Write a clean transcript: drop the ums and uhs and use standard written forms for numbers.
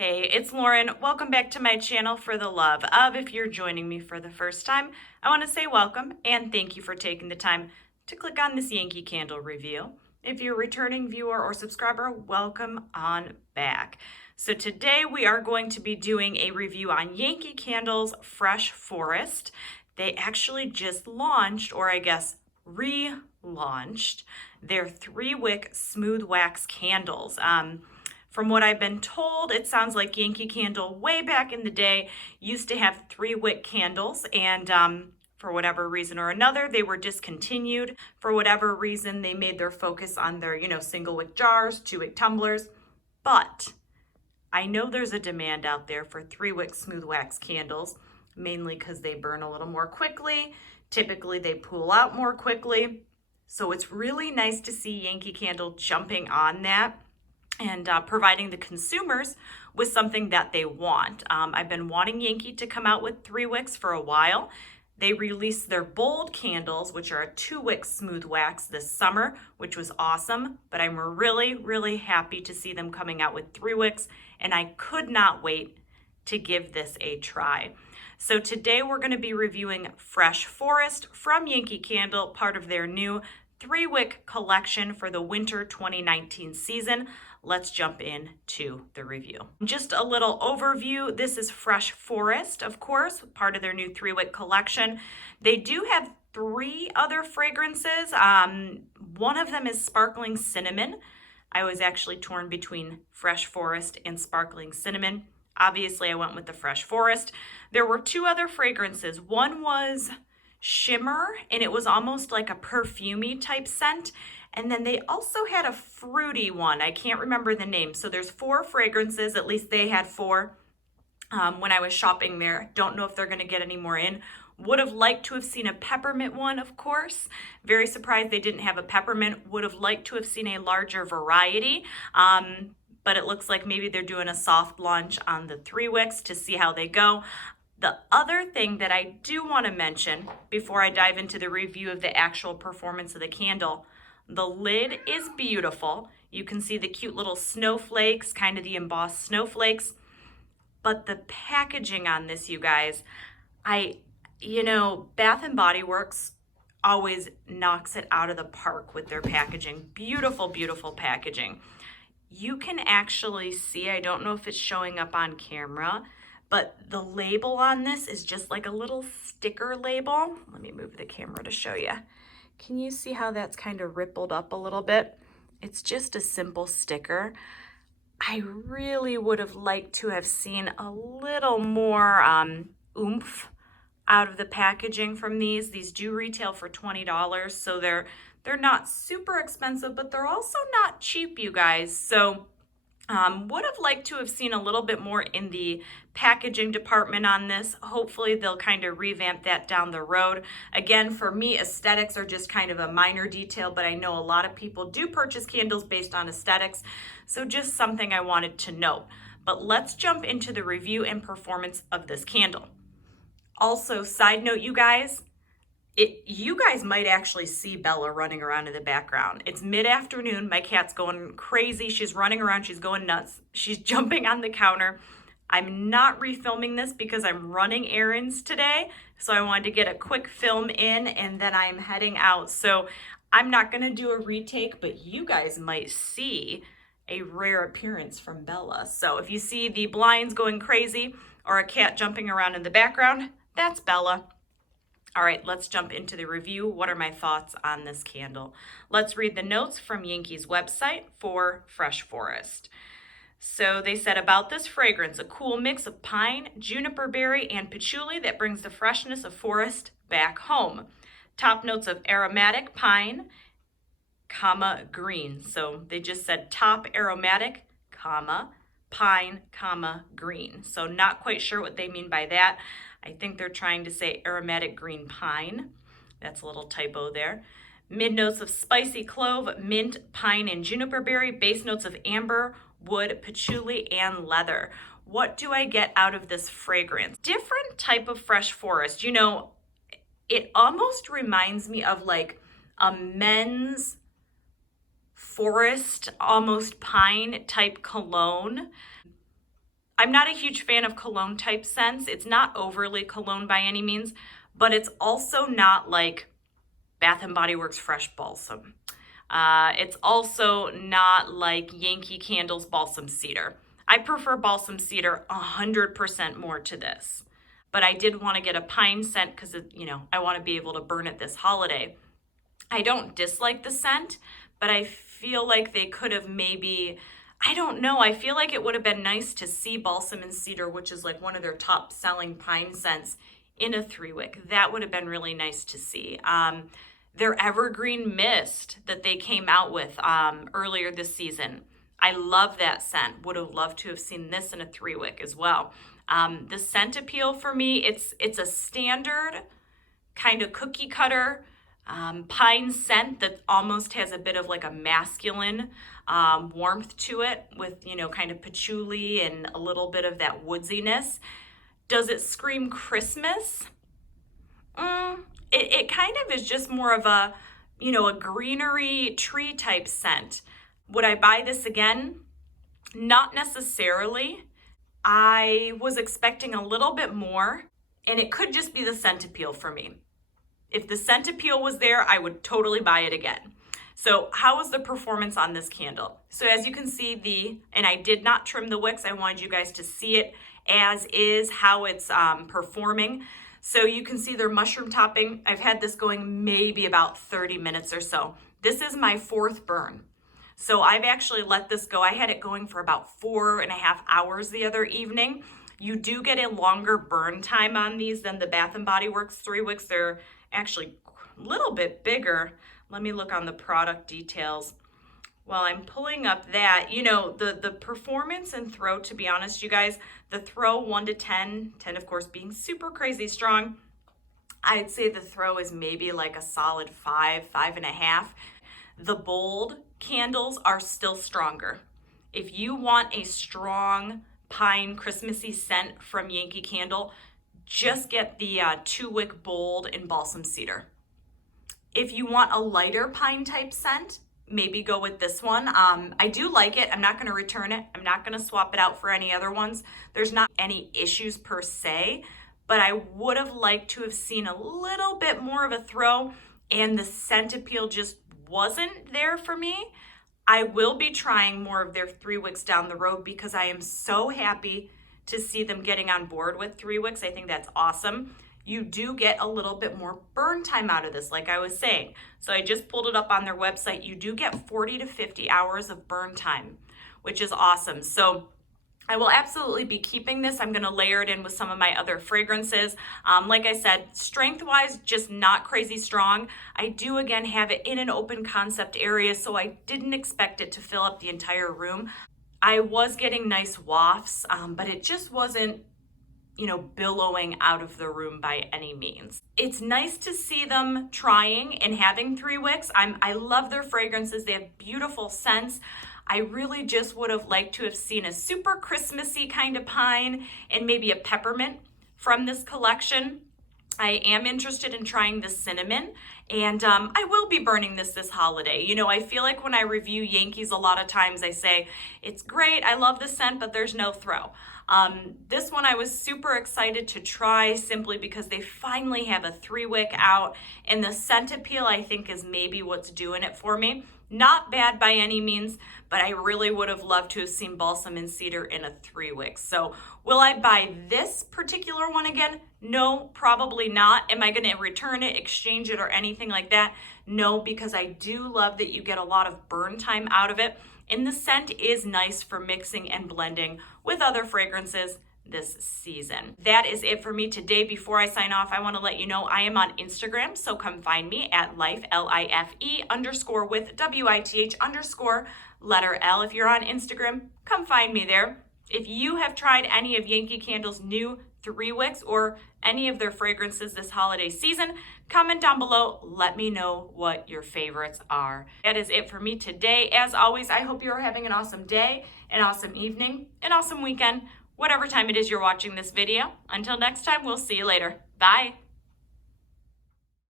Hey, it's Lauren. Welcome back to my channel for the love of. If you're joining me for the first time, I want to say welcome and thank you for taking the time to click on this Yankee Candle review. If you're a returning viewer or subscriber, welcome on back. So today we are going to be doing a review on Yankee Candle's Fresh Forest. They actually just launched, or I guess relaunched, their 3-wick smooth wax candles. From what I've been told, it sounds like Yankee Candle way back in the day used to have 3-wick candles, and for whatever reason or another, they were discontinued. For whatever reason, they made their focus on their, single wick jars, 2-wick tumblers. But I know there's a demand out there for 3-wick smooth wax candles, mainly because they burn a little more quickly. Typically, they pool out more quickly. So it's really nice to see Yankee Candle jumping on that and providing the consumers with something that they want. I've been wanting Yankee to come out with 3 wicks for a while. They released their bold candles, which are a 2-wick smooth wax this summer, which was awesome, but I'm really, really happy to see them coming out with 3 wicks, and I could not wait to give this a try. So today we're going to be reviewing Fresh Forest from Yankee Candle, part of their new 3-wick collection for the winter 2019 season. Let's jump into the review. Just a little overview. This is Fresh Forest, of course, part of their new 3-wick collection. They do have 3 other fragrances. One of them is Sparkling Cinnamon. I was actually torn between Fresh Forest and Sparkling Cinnamon. Obviously, I went with the Fresh Forest. There were 2 other fragrances. One was Shimmer, and it was almost like a perfumey type scent. And then they also had a fruity one. I can't remember the name. So there's 4 fragrances, at least they had 4 when I was shopping there. Don't know if they're going to get any more in. Would have liked to have seen a peppermint one, of course. Very surprised they didn't have a peppermint. Would have liked to have seen a larger variety. But it looks like maybe they're doing a soft launch on the 3 wicks to see how they go. The other thing that I do want to mention before I dive into the review of the actual performance of the candle, the lid is beautiful. You can see the cute little snowflakes, kind of the embossed snowflakes. But the packaging on this, you guys, Bath and Body Works always knocks it out of the park with their packaging. Beautiful, beautiful packaging. You can actually see, I don't know if it's showing up on camera, but the label on this is just like a little sticker label. Let me move the camera to show you. Can you see how that's kind of rippled up a little bit? It's just a simple sticker. I really would have liked to have seen a little more oomph out of the packaging from these. These do retail for $20, so they're not super expensive, but they're also not cheap, you guys. So would have liked to have seen a little bit more in the packaging department on this. Hopefully they'll kind of revamp that down the road. Again, for me, aesthetics are just kind of a minor detail, but I know a lot of people do purchase candles based on aesthetics. So just something I wanted to note. But let's jump into the review and performance of this candle. Also, side note, you guys might actually see Bella running around in the background. It's mid-afternoon. My cat's going crazy. She's running around. She's going nuts. She's jumping on the counter. I'm not refilming this because I'm running errands today. So I wanted to get a quick film in and then I'm heading out. So I'm not going to do a retake, but you guys might see a rare appearance from Bella. So if you see the blinds going crazy or a cat jumping around in the background, that's Bella. All right, let's jump into the review. What are my thoughts on this candle? Let's read the notes from Yankee's website for Fresh Forest. So they said about this fragrance, a cool mix of pine, juniper berry, and patchouli that brings the freshness of forest back home. Top notes of aromatic pine, comma, green. So they just said top aromatic, comma, pine, comma, green. So not quite sure what they mean by that. I think they're trying to say aromatic green pine. That's a little typo there. Mid notes of spicy clove, mint, pine, and juniper berry. Base notes of amber, wood, patchouli, and leather. What do I get out of this fragrance? Different type of Fresh Forest. It almost reminds me of like a men's forest, almost pine type cologne. I'm not a huge fan of cologne type scents. It's not overly cologne by any means, but it's also not like Bath & Body Works Fresh Balsam. It's also not like Yankee Candle's Balsam Cedar. I prefer Balsam Cedar 100% more to this. But I did want to get a pine scent because, I want to be able to burn it this holiday. I don't dislike the scent, but I feel like they could have maybe, I don't know, I feel like it would have been nice to see Balsam and Cedar, which is like one of their top selling pine scents, in a 3-wick. That would have been really nice to see. Their Evergreen Mist that they came out with earlier this season, I love that scent. Would have loved to have seen this in a 3-wick as well. The scent appeal for me, it's a standard kind of cookie cutter pine scent that almost has a bit of like a masculine warmth to it with, kind of patchouli and a little bit of that woodsiness. Does it scream Christmas? It kind of is just more of a, a greenery tree type scent. Would I buy this again? Not necessarily. I was expecting a little bit more, and it could just be the scent appeal for me. If the scent appeal was there, I would totally buy it again. So how was the performance on this candle? So as you can see, and I did not trim the wicks. I wanted you guys to see it as is, how it's performing. So you can see their mushroom topping. I've had this going maybe about 30 minutes or so. This is my 4th burn. So I've actually let this go. I had it going for about 4.5 hours the other evening. You do get a longer burn time on these than the Bath & Body Works 3 wicks. They're actually a little bit bigger. Let me look on the product details. While I'm pulling up that, the performance and throw, to be honest, you guys, the throw 1 to 10, 10 of course being super crazy strong, I'd say the throw is maybe like a solid 5, 5.5. The bold candles are still stronger. If you want a strong pine Christmassy scent from Yankee Candle, just get the 2-wick bold in Balsam Cedar. If you want a lighter pine type scent, maybe go with this one. I do like it. I'm not going to return it. I'm not going to swap it out for any other ones. There's not any issues per se, but I would have liked to have seen a little bit more of a throw, and the scent appeal just wasn't there for me. I will be trying more of their 3 wicks down the road because I am so happy to see them getting on board with 3 wicks. I think that's awesome. You do get a little bit more burn time out of this, like I was saying. So I just pulled it up on their website. You do get 40 to 50 hours of burn time, which is awesome. So I will absolutely be keeping this. I'm going to layer it in with some of my other fragrances. Like I said, strength-wise, just not crazy strong. I do, again, have it in an open concept area, so I didn't expect it to fill up the entire room. I was getting nice wafts, but it just wasn't, billowing out of the room by any means. It's nice to see them trying and having 3 wicks. I love their fragrances. They have beautiful scents. I really just would have liked to have seen a super Christmassy kind of pine and maybe a peppermint from this collection. I am interested in trying the cinnamon, and I will be burning this holiday. I feel like when I review Yankees, a lot of times I say, it's great, I love the scent, but there's no throw. This one I was super excited to try simply because they finally have a 3-wick out, and the scent appeal I think is maybe what's doing it for me. Not bad by any means, but I really would have loved to have seen Balsam and Cedar in a 3-wick. So will I buy this particular one again? No, probably not. Am I going to return it, exchange it, or anything like that? No, because I do love that you get a lot of burn time out of it. And the scent is nice for mixing and blending with other fragrances this season. That is it for me today. Before I sign off, I want to let you know I am on Instagram, so come find me at life, LIFE _ with WITH _ letter L. If you're on Instagram, come find me there. If you have tried any of Yankee Candle's new 3 wicks or any of their fragrances this holiday season, comment down below. Let me know what your favorites are. That is it for me today. As always, I hope you're having an awesome day, an awesome evening, an awesome weekend, whatever time it is you're watching this video. Until next time, we'll see you later. Bye.